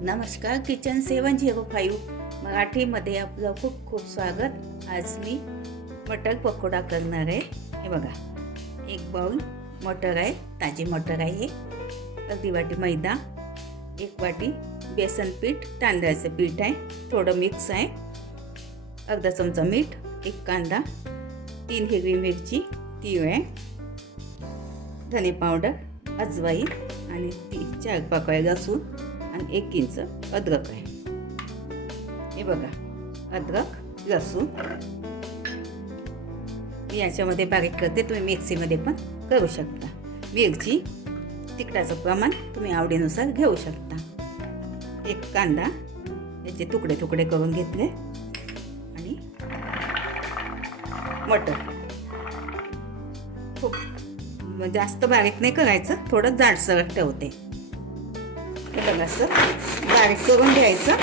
नमस्कार किचन सेवन zero five मराठीमध्ये आपलं खूप खूप स्वागत. आज मी मटर पकोडा करणार आहे. हे बघा एक बाउल मटर आहे ताजी मटर आहे हे. अर्धी वाटी मैदा एक वाटी बेसन पीठ तांदळाचं पीठ आहे थोडं मिक्स आहे. अर्धा चमचा मीठ एक कांदा तीन हिरवी मिरची तीळ आहे. धने पावडर अजवाई आणि ती चार पाकळ्या लसूण. आणि एक इंच अद्रक आहे. हे बघा अद्रक लसूण. मी याच्यामध्ये बारीक करते तुम्ही मिक्सीमध्ये पण करू शकता. मिरची तिखटाचं प्रमाण तुम्ही आवडीनुसार घेऊ शकता. एक कांदा याचे तुकडे तुकडे करून घेतले. आणि मटर. खूप जास्त बारीक नाही करायचं थोडं जाडसर ठेवते. हे बघा असं बारीक करून घ्यायचं.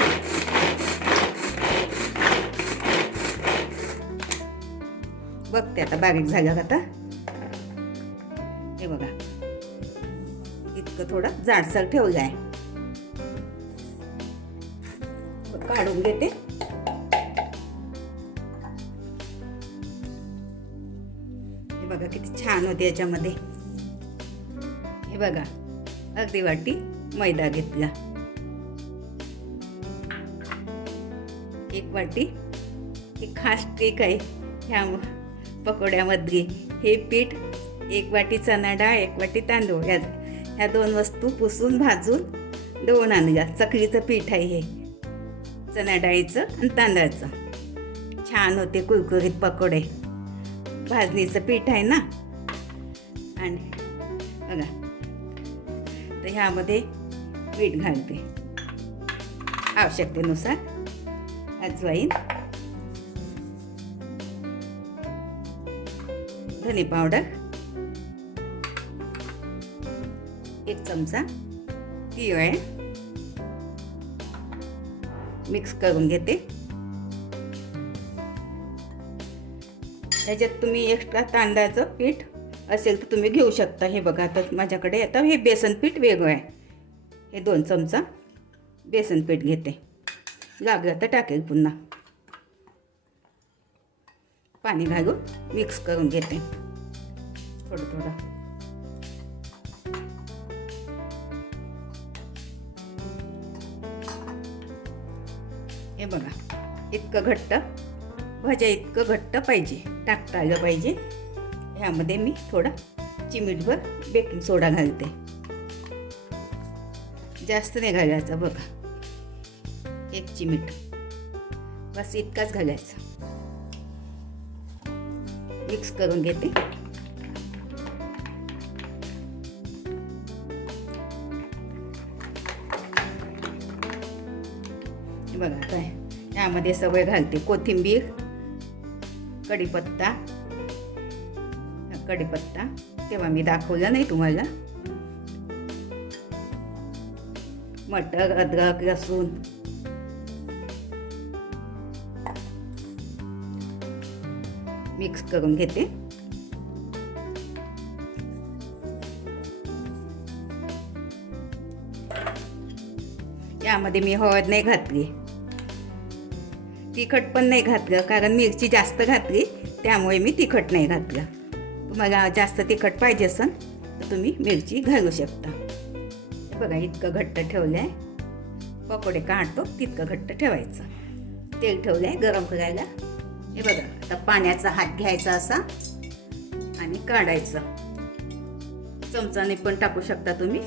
बघते आता बारीक झालं आता. हे बघा. इतकं थोडं जाडसर ठेवलं आहे काढून घेते. हे बघा किती छान होते याच्यामध्ये. हे बघा. अगदी वाटी. मैदा घेतला. एक वाटी. ही खास ट्रिक आहे. ह्या पकोड्यामध्ये हे पीठ एक वाटी चणा डाळ एक वाटी तांदूळ. ह्या ह्या दोन वस्तू पुसून भाजून दळून आणल्या चकलीचं पीठ आहे हे. चणा डाळीचं आणि तांदळाचं. छान होते कुरकुरीत पकोडे. भाजणीचं पीठ आहे ना? आणि बघा. तर ह्यामध्ये मीठ घालते. आवश्यकतेनुसार. अजवाईन धने पावडर. एक चमचा तीळ आहे. मिक्स करून घेते. त्याच्यात तुम्ही एक्स्ट्रा तांदळाचं पीठ असेल तर तुम्ही घेऊ शकता. हे बघा तर माझ्याकडे आता हे बेसन पीठ वेगळं आहे. हे दोन चमचा बेसन पीठ घेते. लागलं तर टाकेल पुन्हा. पाणी घालून मिक्स करून घेते. थोडं थोडं. हे बघा इतकं घट्ट भज्या इतकं घट्ट पाहिजे टाकता आलं पाहिजे. ह्यामध्ये मी थोडा चिमीटभर बेकिंग सोडा घालते. जास्त नाही घालायचा बघा. एक चिमीट. बस इतकाच घालायचा. मिक्स करून घेते. बघा काय यामध्ये सवय घालते. कोथिंबीर कढीपत्ता. कढीपत्ता. तेव्हा मी दाखवलं नाही तुम्हाला. मटर अद्रक लसूण. मिक्स करून घेते. यामध्ये मी हळद नाही घातली. तिखट पण नाही घातलं कारण मिरची जास्त घातली त्यामुळे मी तिखट नाही घातलं. तुम्हाला जास्त तिखट पाहिजे असेल तर तुम्ही मिरची घालू शकता. बघा इतकं घट्ट ठेवलं आहे पकोडे काढतो तितकं घट्ट ठेवायचं. तेल ठेवलं आहे गरम करायला. हे बघा आता पाण्याचा हात घ्यायचा असा आणि काढायचं. चमचाने पण टाकू शकता तुम्ही.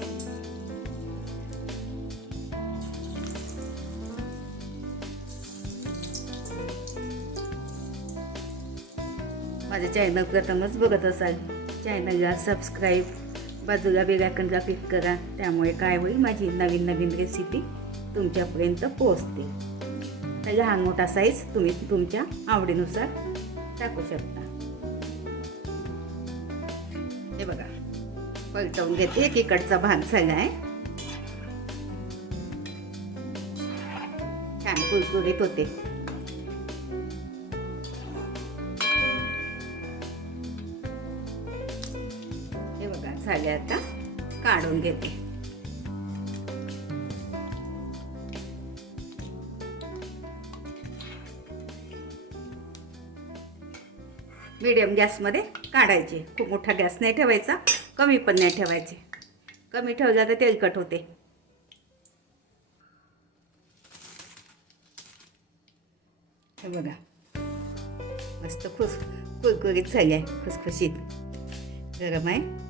माझं चॅनल प्रथमच बघत असाल चॅनलला सबस्क्राईब बाजूला बेलायकनला क्लिक करा. त्यामुळे काय होईल? माझी नवीन नवीन रेसिपी तुमच्यापर्यंत पोहोचते. तर लहान मोठा साईज तुम्ही तुमच्या आवडीनुसार टाकू शकता. हे बघा. पलटवून घेते. एकीकडचा भाग झाला आहे. छान कुरकुरीत होते. झाले आता. काढून घेते. मिडियम गॅसमध्ये काढायचे. खूप मोठा गॅस नाही ठेवायचा. कमी पण नाही ठेवायचे. कमी ठेवलं तर तेलकट होते. बघा. मस्त खुस कुरकुरीत झाली आहे. खुसखुशीत. गरम आहे.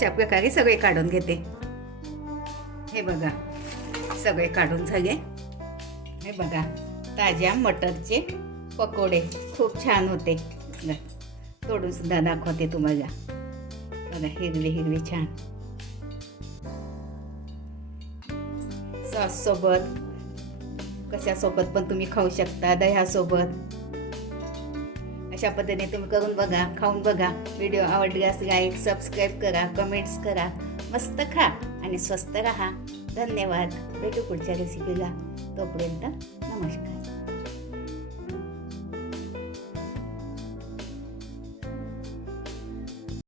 अशा प्रकारे सगळे काढून घेते. हे बघा सगळे काढून झाले. हे बघा ताज्या मटरचे पकोडे खूप छान होते. तोडून सुद्धा दाखवते तुम्हाला. बघा हिरवे हिरवे छान. सॉस सोबत कशासोबत पण तुम्ही खाऊ शकता दह्यासोबत. अशा पद्धतीने तुम्ही करून बघा खाऊन बघा. व्हिडिओ आवडल्यास लाईक सबस्क्राईब करा कमेंट्स करा. मस्त खा आणि स्वस्त राहा. धन्यवाद. भेटू पुढच्या रेसिपीला तोपर्यंत नमस्कार.